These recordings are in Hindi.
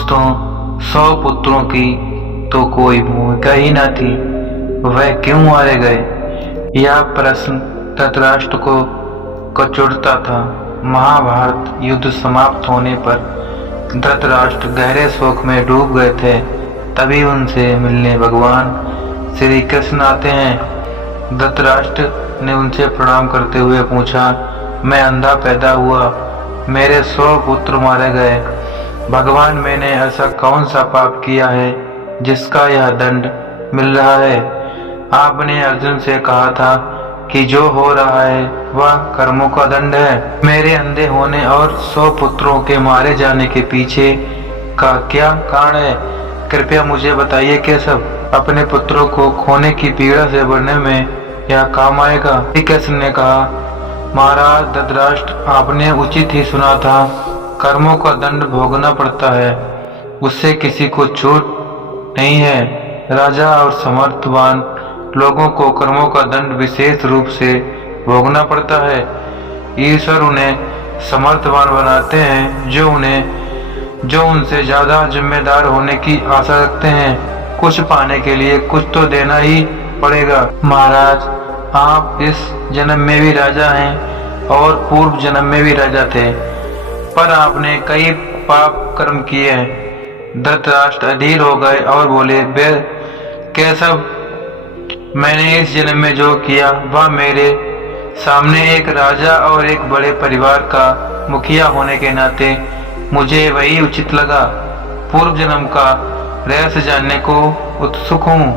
दोस्तों, 100 पुत्रों की तो कोई भूमिका ही न थी, वह क्यों मारे गए? यह प्रश्न धृतराष्ट्र को कचोटता था। महाभारत युद्ध समाप्त होने पर धृतराष्ट्र गहरे शोक में डूब गए थे। तभी उनसे मिलने भगवान श्री कृष्ण आते हैं। धृतराष्ट्र ने उनसे प्रणाम करते हुए पूछा, मैं अंधा पैदा हुआ, मेरे 100 पुत्र मारे गए। भगवान, मैंने ऐसा कौन सा पाप किया है जिसका यह दंड मिल रहा है? आपने अर्जुन से कहा था कि जो हो रहा है वह कर्मों का दंड है। मेरे अंधे होने और 100 पुत्रों के मारे जाने के पीछे का क्या कारण है? कृपया मुझे बताइए। केशव, अपने पुत्रों को खोने की पीड़ा से बढ़ने में यह काम आएगा। कृष्ण ने कहा, महाराज धृतराष्ट्र, आपने उचित ही सुना था। कर्मों का दंड भोगना पड़ता है, उससे किसी को छूट नहीं है। राजा और समर्थवान लोगों को कर्मों का दंड विशेष रूप से भोगना पड़ता है। ईश्वर उन्हें समर्थवान बनाते हैं जो उनसे ज्यादा जिम्मेदार होने की आशा रखते हैं। कुछ पाने के लिए कुछ तो देना ही पड़ेगा। महाराज, आप इस जन्म में भी राजा हैं और पूर्व जन्म में भी राजा थे, पर आपने कई पाप कर्म किए हैं। धृतराष्ट्र अधीर हो गए और बोले, केशव, मैंने इस जन्म में जो किया वह मेरे सामने एक राजा और एक बड़े परिवार का मुखिया होने के नाते मुझे वही उचित लगा। पूर्व जन्म का रहस्य जानने को उत्सुक हूँ।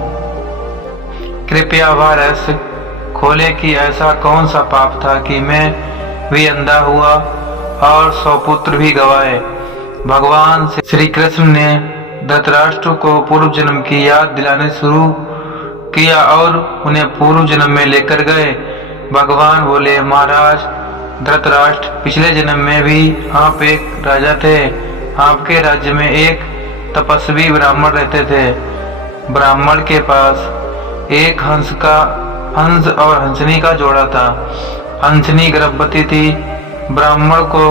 कृपया वह रहस्य खोले कि ऐसा कौन सा पाप था कि मैं भी अंधा हुआ और 100 पुत्र भी गवाए। भगवान श्री कृष्ण ने धृतराष्ट्र को पूर्व जन्म की याद दिलाने शुरू किया और उन्हें पूर्व जन्म में लेकर गए। भगवान बोले, महाराज धृतराष्ट्र, पिछले जन्म में भी आप एक राजा थे। आपके राज्य में एक तपस्वी ब्राह्मण रहते थे। ब्राह्मण के पास एक हंस और हंसनी का जोड़ा था। हंसनी गर्भवती थी। ब्राह्मण को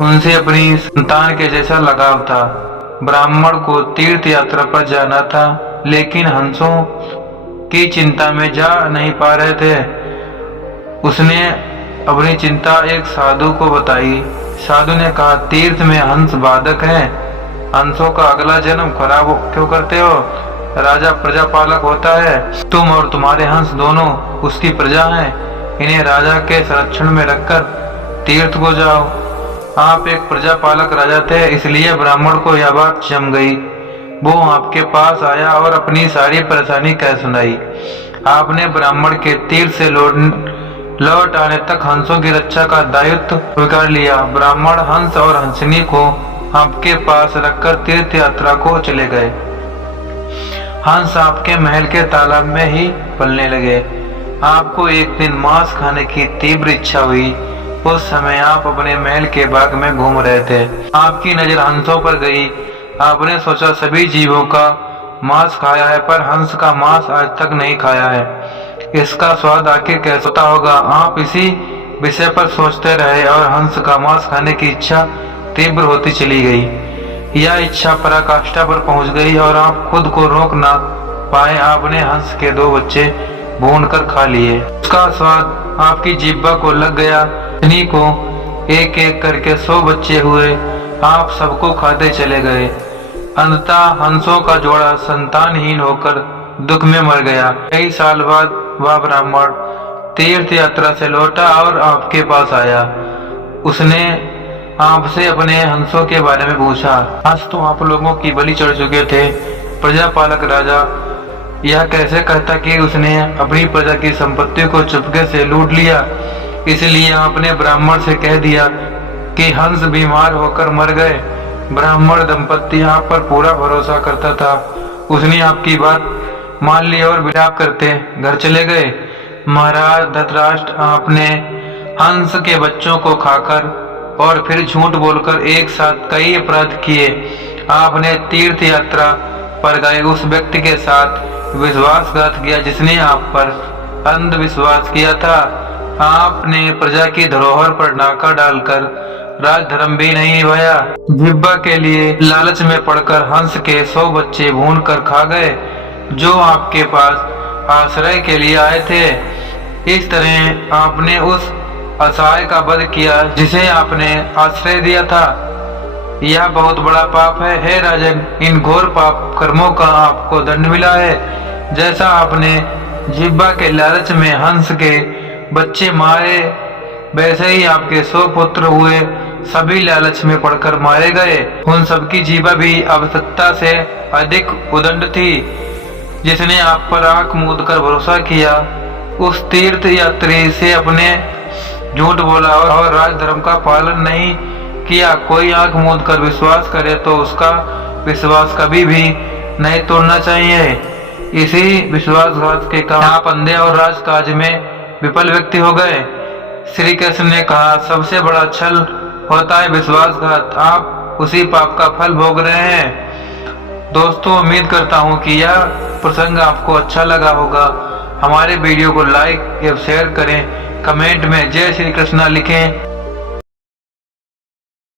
उनसे अपनी संतान के जैसा लगाव था। ब्राह्मण को तीर्थ यात्रा पर जाना था, लेकिन हंसों की चिंता में जा नहीं पा रहे थे। उसने अपनी चिंता एक साधु को बताई। साधु ने कहा, तीर्थ में हंस बाधक हैं। हंसों का अगला जन्म खराब क्यों करते हो? राजा प्रजा पालक होता है। तुम और तुम्हारे हंस दोनों उसकी प्रजा हैं। इन्हें राजा के संरक्षण में रखकर तीर्थ को जाओ। आप एक प्रजा पालक राजा थे, इसलिए ब्राह्मण को यह बात जम गई। वो आपके पास आया और अपनी सारी परेशानी कह सुनाई। आपने ब्राह्मण के तीर्थ से लौट आने तक हंसों की रक्षा का दायित्व स्वीकार लिया। ब्राह्मण हंस और हंसनी को आपके पास रखकर तीर्थ यात्रा को चले गए। हंस आपके महल के तालाब में ही पलने लगे। आपको एक दिन मांस खाने की तीव्र इच्छा हुई। उस समय आप अपने महल के बाग में घूम रहे थे। आपकी नजर हंसों पर गई। आपने सोचा, सभी जीवों का मांस खाया है, पर हंस का मांस आज तक नहीं खाया है। इसका स्वाद आखिर कैसा होता होगा? आप इसी विषय पर सोचते रहे और हंस का मांस खाने की इच्छा तीव्र होती चली गई। यह इच्छा पराकाष्ठा पर पहुंच गई और आप खुद को रोक ना पाए। आपने हंस के 2 बच्चे भूनकर खा लिए। उसका स्वाद आपकी जिह्वा को लग गया। इन्हीं को एक एक करके 100 बच्चे हुए। आप सबको खाते चले गए। अंततः हंसों का जोड़ा संतानहीन होकर दुख में मर गया। कई साल बाद वह ब्राह्मण तीर्थ यात्रा से लौटा और आपके पास आया। उसने आपसे अपने हंसों के बारे में पूछा। आज तो आप लोगों की बलि चढ़ चुके थे। प्रजापालक राजा यह कैसे कहता कि उसने अपनी प्रजा की संपत्ति को चुपके से लूट लिया? इसलिए आपने ब्राह्मण से कह दिया कि हंस बीमार होकर मर गए। ब्राह्मण दंपत्ति आप पर पूरा भरोसा करता था। उसने आपकी बात मान ली और विलाप करते घर चले गए। महाराज धृतराष्ट्र, आपने हंस के बच्चों को खाकर और फिर झूठ बोलकर एक साथ कई अपराध किए। आपने तीर्थ यात्रा पर गए उस व्यक्ति के साथ विश्वासघात किया जिसने आप पर अंधविश्वास किया था। आपने प्रजा की धरोहर पर डाका डालकर राजधर्म भी नहीं निभाया। जिह्वा के लिए लालच में पड़कर हंस के 100 बच्चे भून कर खा गए जो आपके पास आश्रय के लिए आए थे। इस तरह आपने उस असहाय का वध किया जिसे आपने आश्रय दिया था। यह बहुत बड़ा पाप है। हे राजन, इन घोर पाप कर्मों का आपको दंड मिला है। जैसा आपने जिह्वा के लालच में हंस के बच्चे मारे, वैसे ही आपके 100 पुत्र हुए, सभी लालच में पड़कर मारे गए। उन सबकी जीवा भी आवश्यकता से अधिक उदंड थी। जिसने आप पर आंख मूंद कर भरोसा किया, उस तीर्थ यात्री से अपने झूठ बोला और राजधर्म का पालन नहीं किया। कोई आंख मूंद कर विश्वास करे तो उसका विश्वास कभी भी नहीं तोड़ना चाहिए। इसी विश्वासघात के कारण आप अंधे और राजकाज में विफल व्यक्ति हो गए। श्री कृष्ण ने कहा, सबसे बड़ा छल होता है विश्वासघात। आप उसी पाप का फल भोग रहे हैं। दोस्तों, उम्मीद करता हूँ कि यह प्रसंग आपको अच्छा लगा होगा। हमारे वीडियो को लाइक या शेयर करें, कमेंट में जय श्री कृष्णा लिखें।